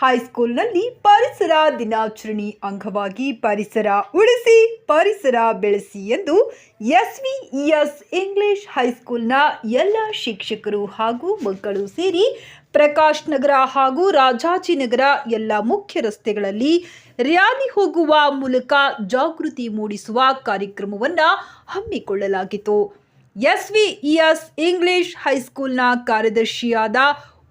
ಹೈಸ್ಕೂಲ್ನಲ್ಲಿ ಪರಿಸರ ದಿನಾಚರಣೆ ಅಂಗವಾಗಿ ಪರಿಸರ ಉಳಿಸಿ, ಪರಿಸರ ಬೆಳೆಸಿ ಎಂದು ಎಸ್ವಿಇಎಸ್ ಇಂಗ್ಲಿಷ್ ಹೈಸ್ಕೂಲ್ನ ಎಲ್ಲ ಶಿಕ್ಷಕರು ಹಾಗೂ ಮಕ್ಕಳು ಸೇರಿ ಪ್ರಕಾಶ್ ನಗರ ಹಾಗೂ ರಾಜಾಜಿನಗರ ಎಲ್ಲ ಮುಖ್ಯ ರಸ್ತೆಗಳಲ್ಲಿ ರ್ಯಾಲಿ ಹೋಗುವ ಮೂಲಕ ಜಾಗೃತಿ ಮೂಡಿಸುವ ಕಾರ್ಯಕ್ರಮವನ್ನು ಹಮ್ಮಿಕೊಳ್ಳಲಾಗಿತ್ತು. ಎಸ್ವಿಇಎಸ್ ಇಂಗ್ಲಿಷ್ ಹೈಸ್ಕೂಲ್ನ ಕಾರ್ಯದರ್ಶಿಯಾದ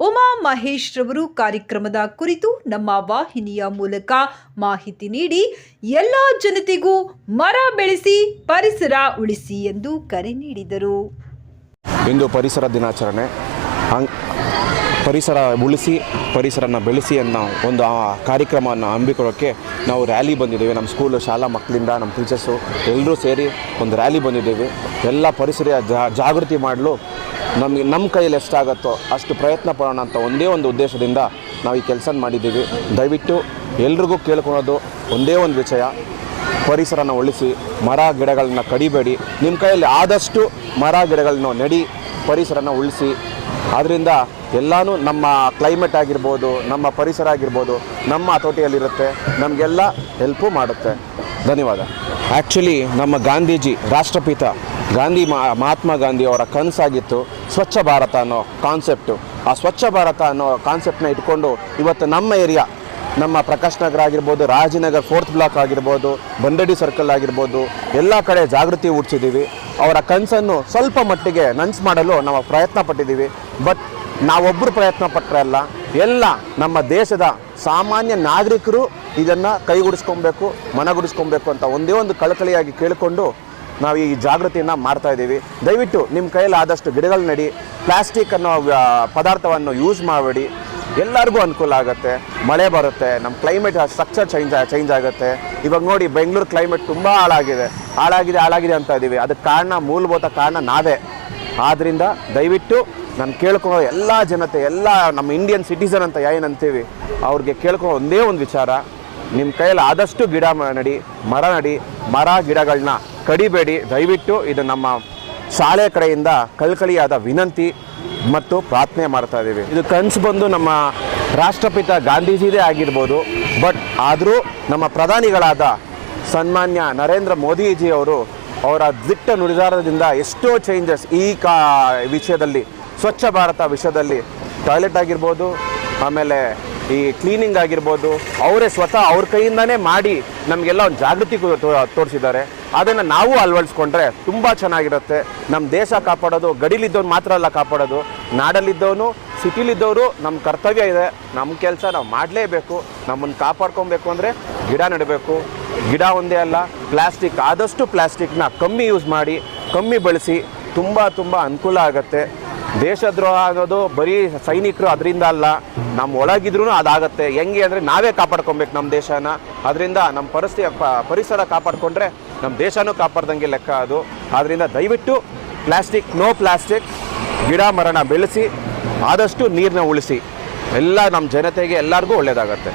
ಉಮಾ ಮಹೇಶ್ ರವರು ಕಾರ್ಯಕ್ರಮದ ಕುರಿತು ನಮ್ಮ ವಾಹಿನಿಯ ಮೂಲಕ ಮಾಹಿತಿ ನೀಡಿ, ಎಲ್ಲ ಜನತೆಗೂ ಮರ ಬೆಳೆಸಿ, ಪರಿಸರ ಉಳಿಸಿ ಎಂದು ಕರೆ ನೀಡಿದರು. ಇಂದು ಪರಿಸರ ದಿನಾಚರಣೆ. ಪರಿಸರ ಉಳಿಸಿ, ಪರಿಸರನ ಬೆಳೆಸಿ ಅನ್ನೋ ಒಂದು ಆ ಕಾರ್ಯಕ್ರಮವನ್ನು ಹಮ್ಮಿಕೊಳ್ಳೋಕ್ಕೆ ನಾವು ರ್ಯಾಲಿ ಬಂದಿದ್ದೇವೆ. ನಮ್ಮ ಸ್ಕೂಲು, ಶಾಲಾ ಮಕ್ಕಳಿಂದ, ನಮ್ಮ ಟೀಚರ್ಸು ಎಲ್ಲರೂ ಸೇರಿ ಒಂದು ರ್ಯಾಲಿ ಬಂದಿದ್ದೇವೆ. ಎಲ್ಲ ಪರಿಸರ ಜಾಗೃತಿ ಮಾಡಲು ನಮಗೆ ನಮ್ಮ ಕೈಯಲ್ಲಿ ಎಷ್ಟಾಗತ್ತೋ ಅಷ್ಟು ಪ್ರಯತ್ನ ಪಡೋಣ ಅಂತ ಒಂದೇ ಒಂದು ಉದ್ದೇಶದಿಂದ ನಾವು ಈ ಕೆಲಸ ಮಾಡಿದ್ದೀವಿ. ದಯವಿಟ್ಟು ಎಲ್ರಿಗೂ ಕೇಳ್ಕೊಳೋದು ಒಂದೇ ಒಂದು ವಿಷಯ. ಪರಿಸರನ ಉಳಿಸಿ, ಮರ ಗಿಡಗಳನ್ನ ಕಡಿಬೇಡಿ. ನಿಮ್ಮ ಕೈಯಲ್ಲಿ ಆದಷ್ಟು ಮರ ಗಿಡಗಳನ್ನ ನೆಡಿ, ಪರಿಸರನ ಉಳಿಸಿ. ಆದ್ದರಿಂದ ಎಲ್ಲನೂ ನಮ್ಮ ಕ್ಲೈಮೇಟ್ ಆಗಿರ್ಬೋದು, ನಮ್ಮ ಪರಿಸರ ಆಗಿರ್ಬೋದು, ನಮ್ಮ ಹತೋಟಿಯಲ್ಲಿರುತ್ತೆ ನಮಗೆಲ್ಲ ಹೆಲ್ಪು ಮಾಡುತ್ತೆ. ಧನ್ಯವಾದ. ಆ್ಯಕ್ಚುಲಿ ನಮ್ಮ ಗಾಂಧೀಜಿ ರಾಷ್ಟ್ರಪಿತ ಗಾಂಧಿ ಮಹಾತ್ಮ ಗಾಂಧಿ ಅವರ ಕನಸಾಗಿತ್ತು ಸ್ವಚ್ಛ ಭಾರತ ಅನ್ನೋ ಕಾನ್ಸೆಪ್ಟು ಆ ಸ್ವಚ್ಛ ಭಾರತ ಅನ್ನೋ ಕಾನ್ಸೆಪ್ಟನ್ನ ಇಟ್ಕೊಂಡು ಇವತ್ತು ನಮ್ಮ ಏರಿಯಾ, ನಮ್ಮ ಪ್ರಕಾಶ್ ನಗರ ಆಗಿರ್ಬೋದು, ರಾಜನಗರ್ ಫೋರ್ತ್ ಬ್ಲಾಕ್ ಆಗಿರ್ಬೋದು, ಬಂದಡಿ ಸರ್ಕಲ್ ಆಗಿರ್ಬೋದು, ಎಲ್ಲ ಕಡೆ ಜಾಗೃತಿ ಮೂಡಿಸಿದ್ದೀವಿ ಅವರ ಕನಸನ್ನು ಸ್ವಲ್ಪ ಮಟ್ಟಿಗೆ ನನ್ಸ್ ಮಾಡಲು ನಾವು ಪ್ರಯತ್ನ ಪಟ್ಟಿದ್ದೀವಿ. ಬಟ್ ನಾವೊಬ್ಬರು ಪ್ರಯತ್ನ ಪಟ್ಟರೆ ಅಲ್ಲ, ಎಲ್ಲ ನಮ್ಮ ದೇಶದ ಸಾಮಾನ್ಯ ನಾಗರಿಕರು ಇದನ್ನು ಕೈಗೂಡಿಸ್ಕೊಬೇಕು, ಮನಗೂಡಿಸ್ಕೊಬೇಕು ಅಂತ ಒಂದೇ ಒಂದು ಕಳಕಳಿಯಾಗಿ ಕೇಳಿಕೊಂಡು ನಾವು ಈ ಜಾಗೃತಿಯನ್ನು ಮಾಡ್ತಾ ಇದ್ದೀವಿ. ದಯವಿಟ್ಟು ನಿಮ್ಮ ಕೈಯಲ್ಲಿ ಆದಷ್ಟು ಗಿಡಗಳು ನಡಿ, ಪ್ಲಾಸ್ಟಿಕ್ ಅನ್ನೋ ಪದಾರ್ಥವನ್ನು ಯೂಸ್ ಮಾಡಬೇಡಿ. ಎಲ್ಲರಿಗೂ ಅನುಕೂಲ ಆಗುತ್ತೆ. ಮಳೆ ಬರುತ್ತೆ ನಮ್ಮ ಕ್ಲೈಮೇಟ್ ಸ್ಟ್ರಕ್ಚರ್ ಚೇಂಜ್ ಚೇಂಜ್ ಆಗುತ್ತೆ. ಇವಾಗ ನೋಡಿ ಬೆಂಗಳೂರು ಕ್ಲೈಮೇಟ್ ತುಂಬ ಹಾಳಾಗಿದೆ. ಹಾಳಾಗಿದೆ ಹಾಳಾಗಿದೆ ಅಂತ ಇದ್ದೀವಿ. ಅದಕ್ಕೆ ಕಾರಣ, ಮೂಲಭೂತ ಕಾರಣ ನಾವೇ. ಆದ್ದರಿಂದ ದಯವಿಟ್ಟು ನಾನು ಕೇಳ್ಕೊಳ್ಳೋ ಎಲ್ಲ ಜನತೆ, ಎಲ್ಲ ನಮ್ಮ ಇಂಡಿಯನ್ ಸಿಟಿಸನ್ ಅಂತ ಏನಂತೀವಿ ಅವ್ರಿಗೆ ಕೇಳ್ಕೊಳ್ಳೋ ಒಂದೇ ಒಂದು ವಿಚಾರ ನಿಮ್ಮ ಕೈಯಲ್ಲಿ ಆದಷ್ಟು ಗಿಡ ನಡಿ, ಮರ ನಡಿ, ಮರ ಗಿಡಗಳನ್ನ ಕಡಿಬೇಡಿ, ದಯವಿಟ್ಟು ಇದು ನಮ್ಮ ಶಾಲೆ ಕಡೆಯಿಂದ ಕಳ್ಕಳಿಯಾದ ವಿನಂತಿ ಮತ್ತು ಪ್ರಾರ್ಥನೆ ಮಾಡ್ತಾ ಇದ್ದೀವಿ ಇದು ಕನಸು ಬಂದು ನಮ್ಮ ರಾಷ್ಟ್ರಪಿತ ಗಾಂಧೀಜಿದೇ ಆಗಿರ್ಬೋದು, ಬಟ್ ಆದರೂ ನಮ್ಮ ಪ್ರಧಾನಿಗಳಾದ ಸನ್ಮಾನ್ಯ ನರೇಂದ್ರ ಮೋದಿಜಿ ಅವರು ಅವರ ದಿಟ್ಟ ನುಡಿದಾರದಿಂದ ಎಷ್ಟೋ ಚೇಂಜಸ್ ಈ ಕಾ, ವಿಷಯದಲ್ಲಿ ಸ್ವಚ್ಛ ಭಾರತ ವಿಷಯದಲ್ಲಿ ಟಾಯ್ಲೆಟ್ ಆಗಿರ್ಬೋದು, ಆಮೇಲೆ ಈ ಕ್ಲೀನಿಂಗ್ ಆಗಿರ್ಬೋದು, ಅವರೇ ಸ್ವತಃ ಅವ್ರ ಕೈಯಿಂದನೇ ಮಾಡಿ ನಮಗೆಲ್ಲ ಒಂದು ಜಾಗೃತಿ ತೋರಿಸಿದ್ದಾರೆ. ಅದನ್ನು ನಾವು ಅಳವಡಿಸ್ಕೊಂಡ್ರೆ ತುಂಬ ಚೆನ್ನಾಗಿರುತ್ತೆ. ನಮ್ಮ ದೇಶ ಕಾಪಾಡೋದು, ಗಡಿಲಿದ್ದವ್ನು ಮಾತ್ರ ಅಲ್ಲ ಕಾಪಾಡೋದು. ನಾಡಲ್ಲಿದ್ದವನು, ಸಿಟಿಲಿದ್ದವರು ನಮ್ಮ ಕರ್ತವ್ಯ ಇದೆ. ನಮ್ಮ ಕೆಲಸ ನಾವು ಮಾಡಲೇಬೇಕು. ನಮ್ಮನ್ನು ಕಾಪಾಡ್ಕೊಬೇಕು ಅಂದರೆ ಗಿಡ ನೆಡಬೇಕು. ಗಿಡ ಒಂದೇ ಅಲ್ಲ, ಪ್ಲಾಸ್ಟಿಕ್, ಆದಷ್ಟು ಪ್ಲಾಸ್ಟಿಕ್ನ ಕಮ್ಮಿ ಯೂಸ್ ಮಾಡಿ, ಕಮ್ಮಿ ಬಳಸಿ, ತುಂಬ ತುಂಬ ಅನುಕೂಲ ಆಗುತ್ತೆ. ದೇಶದ್ರೋಹ ಆಗೋದು ಬರೀ ಸೈನಿಕರು ಅದರಿಂದ ಅಲ್ಲ ನಮ್ಮ ಒಳಗಿದ್ರೂ ಅದಾಗತ್ತೆ. ಹೆಂಗೆ ಅಂದರೆ ನಾವೇ ಕಾಪಾಡ್ಕೊಬೇಕು ನಮ್ಮ ದೇಶನ. ಅದರಿಂದ ನಮ್ಮ ಪರಿಸ್ಥಿತಿ ಪರಿಸರ ಕಾಪಾಡಿಕೊಂಡ್ರೆ ನಮ್ಮ ದೇಶನೂ ಕಾಪಾಡ್ದಂಗೆ ಲೆಕ್ಕ ಅದು. ಆದ್ದರಿಂದ ದಯವಿಟ್ಟು ಪ್ಲಾಸ್ಟಿಕ್, ನೋ ಪ್ಲಾಸ್ಟಿಕ್, ಗಿಡ ಮರಣ ಬೆಳೆಸಿ, ಆದಷ್ಟು ನೀರನ್ನ ಉಳಿಸಿ. ಎಲ್ಲ ನಮ್ಮ ಜನತೆಗೆ ಎಲ್ಲರಿಗೂ ಒಳ್ಳೆಯದಾಗತ್ತೆ